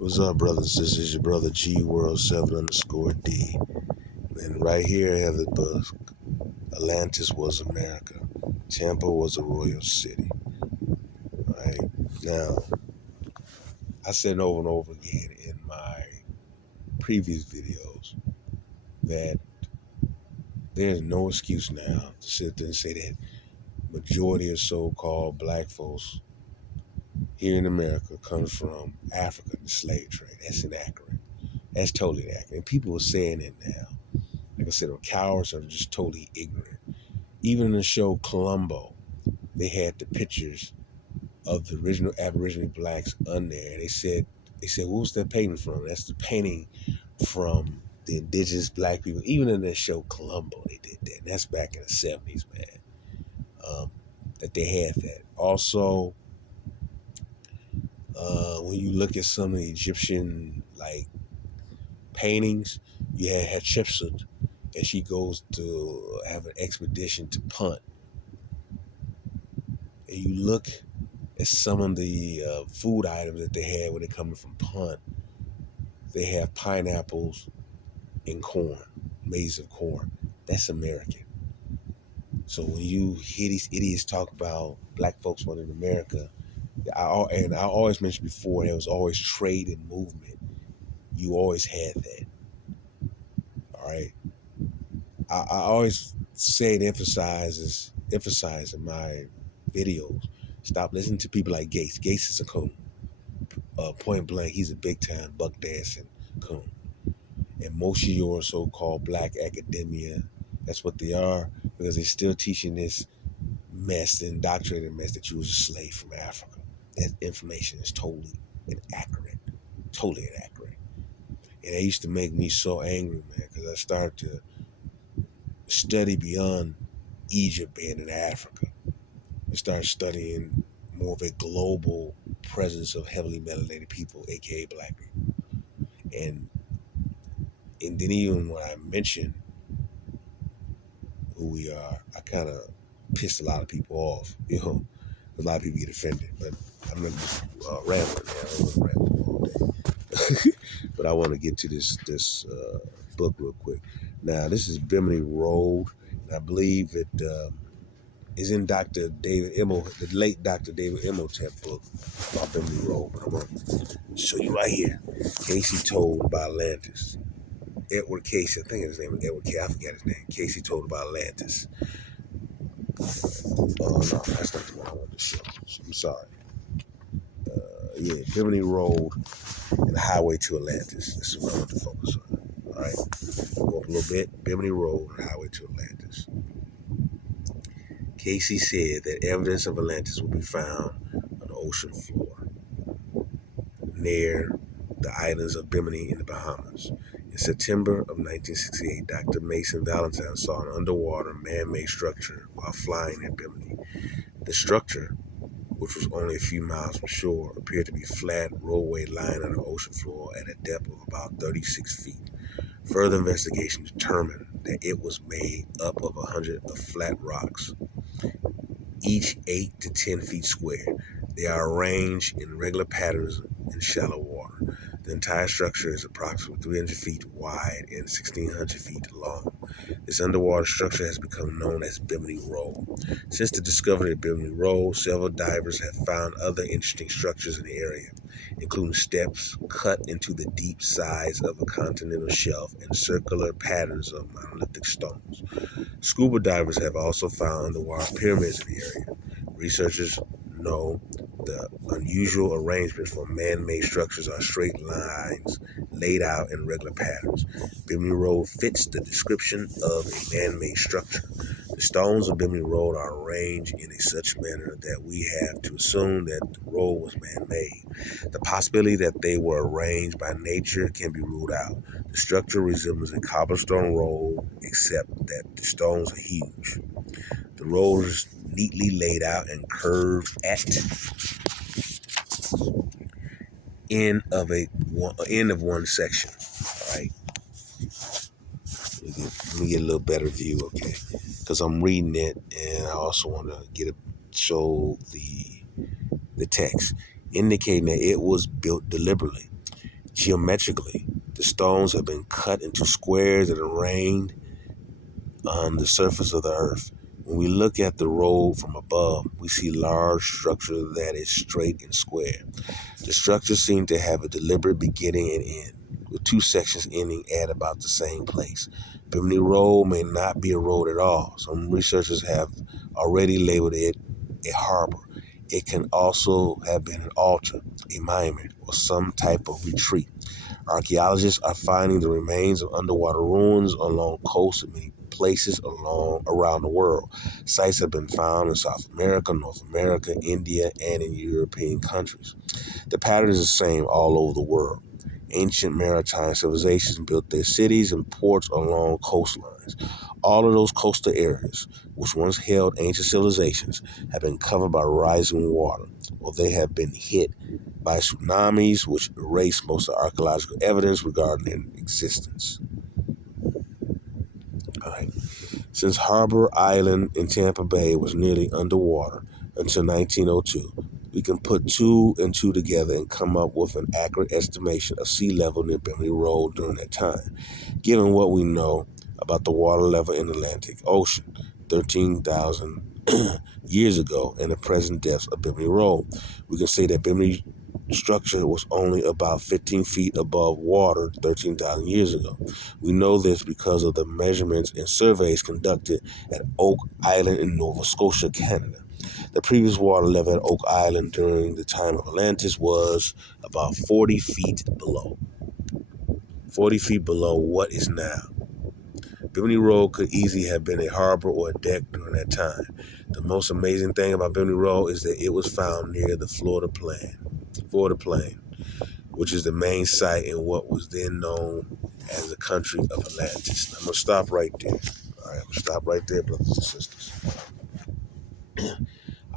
What's up, brothers? This is your brother G World 7_D. And right here I have the book. Atlantis was America. Tampa was a royal city. Right? Now, I said over and over again in my previous videos that there's no excuse now to sit there and say that majority of so-called black folks here in America comes from Africa, the slave trade. That's inaccurate. That's totally inaccurate. And people are saying it now. Like I said, are cowards or just totally ignorant. Even in the show Columbo, they had the pictures of the original Aboriginal blacks on there. And they said, who's that painting from? That's the painting from the indigenous black people. Even in that show Columbo, they did that. And that's back in the 70s, man. That they had that. Also, when you look at some of the Egyptian paintings, you had Hatshepsut, and she goes to have an expedition to Punt. And you look at some of the food items that they had when they're coming from Punt. They have pineapples and corn, maize of corn. That's American. So when you hear these idiots talk about black folks wanting America, I always mentioned before, there was always trade and movement. You always had that. All right. I always say and emphasize in my videos, stop listening to people like Gates. Gates is a coon. Point blank, he's a big time buck dancing coon. And most of your so-called black academia, that's what they are, because they're still teaching this mess, the indoctrinated mess that you was a slave from Africa. That information is totally inaccurate. Totally inaccurate. And it used to make me so angry, man, because I started to study beyond Egypt being in Africa. I started studying more of a global presence of heavily melanated people, aka black people. And then even when I mentioned who we are, I kind of pissed a lot of people off, A lot of people get offended, but I'm not just rambling, man. I don't want to ramble all day. But I want to get to this book real quick. Now, this is Bimini Road, and I believe it is in Dr. David the late Dr. David Imhotep book about Bimini Road. But I'm going to show you right here. Casey told about Atlantis. Edward Casey, I think his name is Edward Casey. I forget his name. Casey told about Atlantis. No, that's not the one I wanted to show. I'm sorry. Bimini Road and the highway to Atlantis. This is what I want to focus on. All right, go up a little bit. Bimini Road and highway to Atlantis. Casey said that evidence of Atlantis will be found on the ocean floor near the islands of Bimini in the Bahamas. In September of 1968, Dr. Mason Valentine saw an underwater man-made structure while flying at Bimini. The structure, which was only a few miles from shore, appeared to be a flat roadway lying on the ocean floor at a depth of about 36 feet. Further investigation determined that it was made up of 100 of flat rocks, each 8 to 10 feet square. They are arranged in regular patterns in shallow water. The entire structure is approximately 300 feet wide and 1,600 feet long. This underwater structure has become known as Bimini Road. Since the discovery of Bimini Road, several divers have found other interesting structures in the area, including steps cut into the deep sides of a continental shelf and circular patterns of monolithic stones. Scuba divers have also found underwater pyramids in the area. Researchers know the unusual arrangements for man-made structures are straight lines laid out in regular patterns. Bimini Road fits the description of a man-made structure. The stones of Bimini Road are arranged in a such manner that we have to assume that the road was man-made. The possibility that they were arranged by nature can be ruled out. The structure resembles a cobblestone road, except that the stones are huge. The road is neatly laid out and curved at end of one section. All right. Let me get a little better view, okay? Because I'm reading it, and I also want to show the text, indicating that it was built deliberately. Geometrically, the stones have been cut into squares that are arranged on the surface of the earth. When we look at the road from above, we see large structure that is straight and square. The structures seem to have a deliberate beginning and end, with two sections ending at about the same place. Bimini Road may not be a road at all. Some researchers have already labeled it a harbor. It can also have been an altar, a monument, or some type of retreat. Archaeologists are finding the remains of underwater ruins along coasts in many places around the world. Sites have been found in South America, North America, India, and in European countries. The pattern is the same all over the world. Ancient maritime civilizations built their cities and ports along coastlines. All of those coastal areas, which once held ancient civilizations, have been covered by rising water, or they have been hit by tsunamis, which erase most of the archaeological evidence regarding their existence. All right. Since Harbor Island in Tampa Bay was nearly underwater until 1902, we can put two and two together and come up with an accurate estimation of sea level near Bimini Road during that time. Given what we know about the water level in the Atlantic Ocean 13,000 years ago and the present depths of Bimini Road, we can say that Bimini structure was only about 15 feet above water 13,000 years ago. We know this because of the measurements and surveys conducted at Oak Island in Nova Scotia, Canada. The previous water level at Oak Island during the time of Atlantis was about 40 feet below. 40 feet below what is now. Bimini Road could easily have been a harbor or a deck during that time. The most amazing thing about Bimini Road is that it was found near the Florida Plain, which is the main site in what was then known as the country of Atlantis. I'm going to stop right there. All right, I'm going to stop right there, brothers and sisters.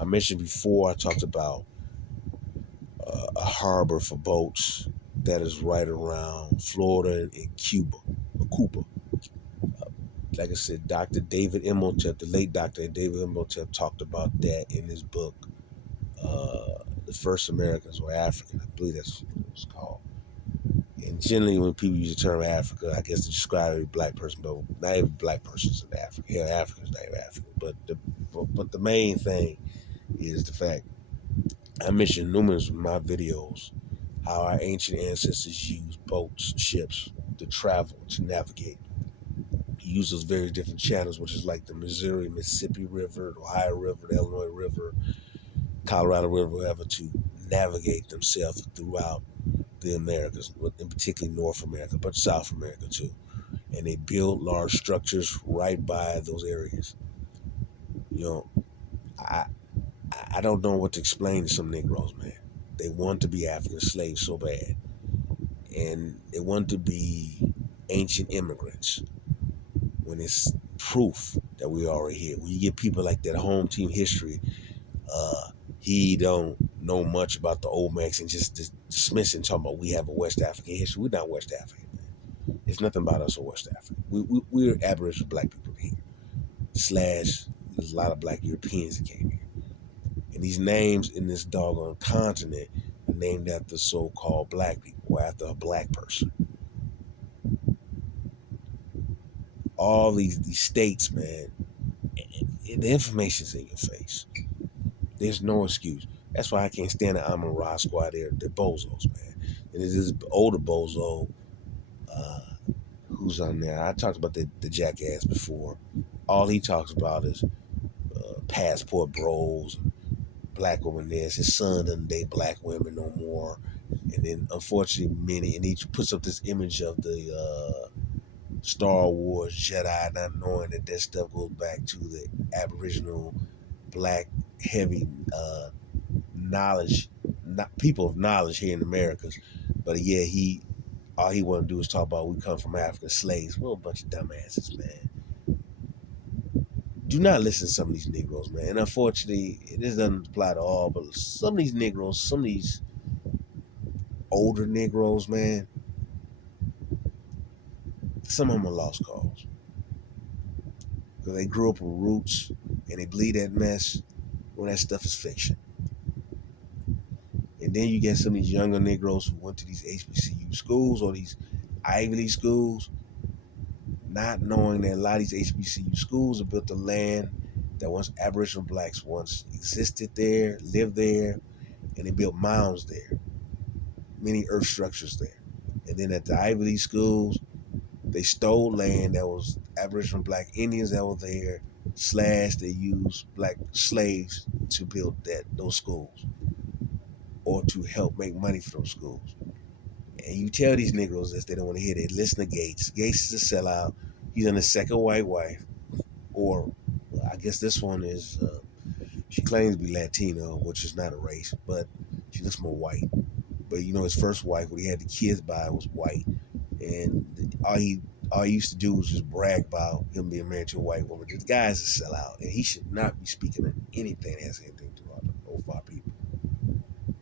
I mentioned before, I talked about a harbor for boats that is right around Florida and Cuba. Like I said, Dr. David Imhotep, the late Dr. David Imhotep, talked about that in his book, The First Americans or African. I believe that's what it was called. And generally, when people use the term Africa, I guess to describe a black person, but not every black person's in Africa. Hell, Africa's not even African. But the main thing is the fact I mentioned numerous of my videos how our ancient ancestors used boats, ships to travel, to navigate. Use those very different channels, which is like the Missouri, Mississippi River, the Ohio River, the Illinois River, Colorado River, whatever, to navigate themselves throughout the Americas, in particularly North America, but South America too. And they build large structures right by those areas. You know, I don't know what to explain to some Negroes, man. They want to be African slaves so bad. And they want to be ancient immigrants when it's proof that we're already here. When you get people like that home team history, he don't know much about the old Mex and just dismissing, talking about we have a West African history. We're not West African, man. There's nothing about us in West Africa. We're Aboriginal black people here. There's a lot of black Europeans that came here. And these names in this doggone continent are named after so-called black people or after a black person. All these states, man, the information's in your face. There's no excuse. That's why I can't stand the Amon Ra squad. They're bozos, man. And there's this older bozo who's on there. I talked about the jackass before. All he talks about is passport bros, black women this. His son doesn't date black women no more. And then, unfortunately, and he puts up this image of the Star Wars Jedi, not knowing that stuff goes back to the Aboriginal, black, heavy knowledge, not people of knowledge here in the Americas. But yeah, all he want to do is talk about we come from African slaves. We're a bunch of dumbasses, man. Do not listen to some of these Negroes, man. And unfortunately, this doesn't apply to all, but some of these Negroes, some of these older Negroes, man, some of them are lost cause. Because they grew up with roots and they believe that mess when that stuff is fiction. And And then you get some of these younger Negroes who went to these HBCU schools or these Ivy League schools, not knowing that a lot of these HBCU schools are built on land that once Aboriginal blacks once existed there, lived there, and they built mounds there, many earth structures there. And then at the Ivy League schools, they stole land that was Aboriginal black Indians that were there, / they used black slaves to build those schools or to help make money for those schools. And you tell these Negroes this, they don't want to hear it. Listen to Gates. Gates is a sellout. He's on his second white wife, or I guess this one is, she claims to be Latino, which is not a race, but she looks more white. But his first wife, when he had the kids by, was white. And all he used to do was just brag about him being married to a white woman. This guy's a sellout, and he should not be speaking on anything that has anything to do with our people.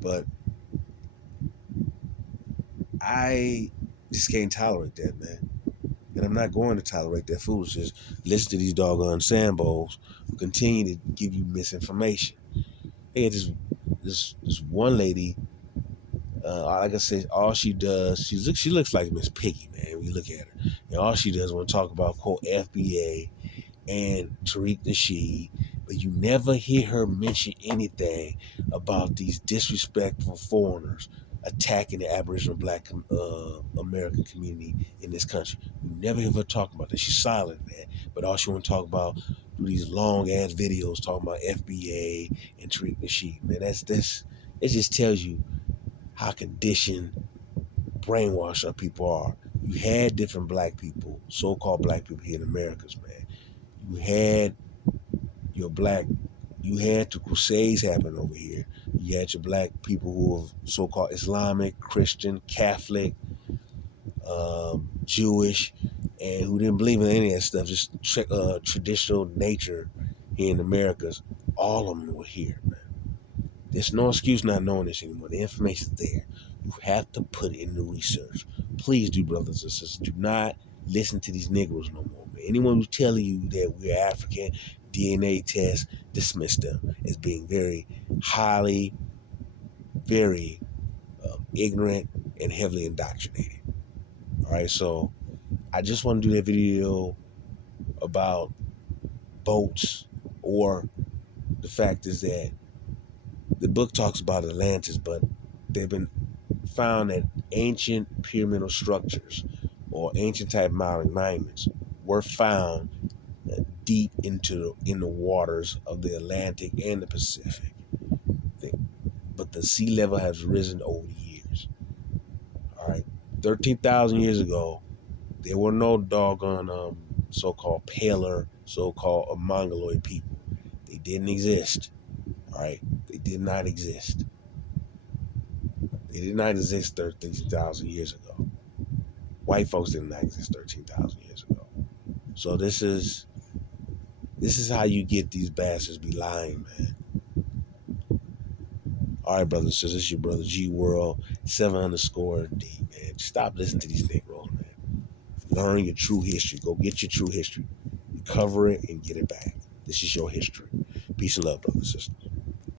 But I just can't tolerate that, man. And I'm not going to tolerate that foolishness. Listen to these doggone Sambos who continue to give you misinformation. They had this one lady, like I said, all she does, she looks like Miss Piggy, man, when you look at her. And all she does when talk about, quote, FBA and Tariq Nasheed, but you never hear her mention anything about these disrespectful foreigners attacking the Aboriginal black American community in this country. You never hear her talk about that. She's silent, man. But all she want to talk about, do these long ass videos talking about FBA and Tariq Nasheed, man. It just tells you how conditioned, brainwashed our people are. You had different black people, so-called black people here in Americas, man. You had the Crusades happen over here. You had your black people who were so-called Islamic, Christian, Catholic, Jewish, and who didn't believe in any of that stuff, just traditional nature here in Americas. All of them were here, man. There's no excuse not knowing this anymore. The information's there. You have to put it in the research. Please do, brothers and sisters. Do not listen to these Negroes no more, man. Anyone who's telling you that we're African, DNA test, dismiss them as being very highly, very ignorant and heavily indoctrinated. All right, so I just want to do that video about boats, or the fact is that the book talks about Atlantis, but they've been found that ancient pyramidal structures or ancient type monuments were found deep in the waters of the Atlantic and the Pacific. But the sea level has risen over the years. All right, 13,000 years ago, there were no doggone so-called paler, so-called Mongoloid people. They didn't exist. All right, they did not exist. They did not exist 13,000 years ago. White folks did not exist 13,000 years ago. So this is how you get these bastards be lying, man. All right, brothers and sisters, this is your brother G World 7_D, man. Stop listening to these Negroes, man. Learn your true history. Go get your true history. Recover it and get it back. This is your history. Peace and love, brothers and sisters.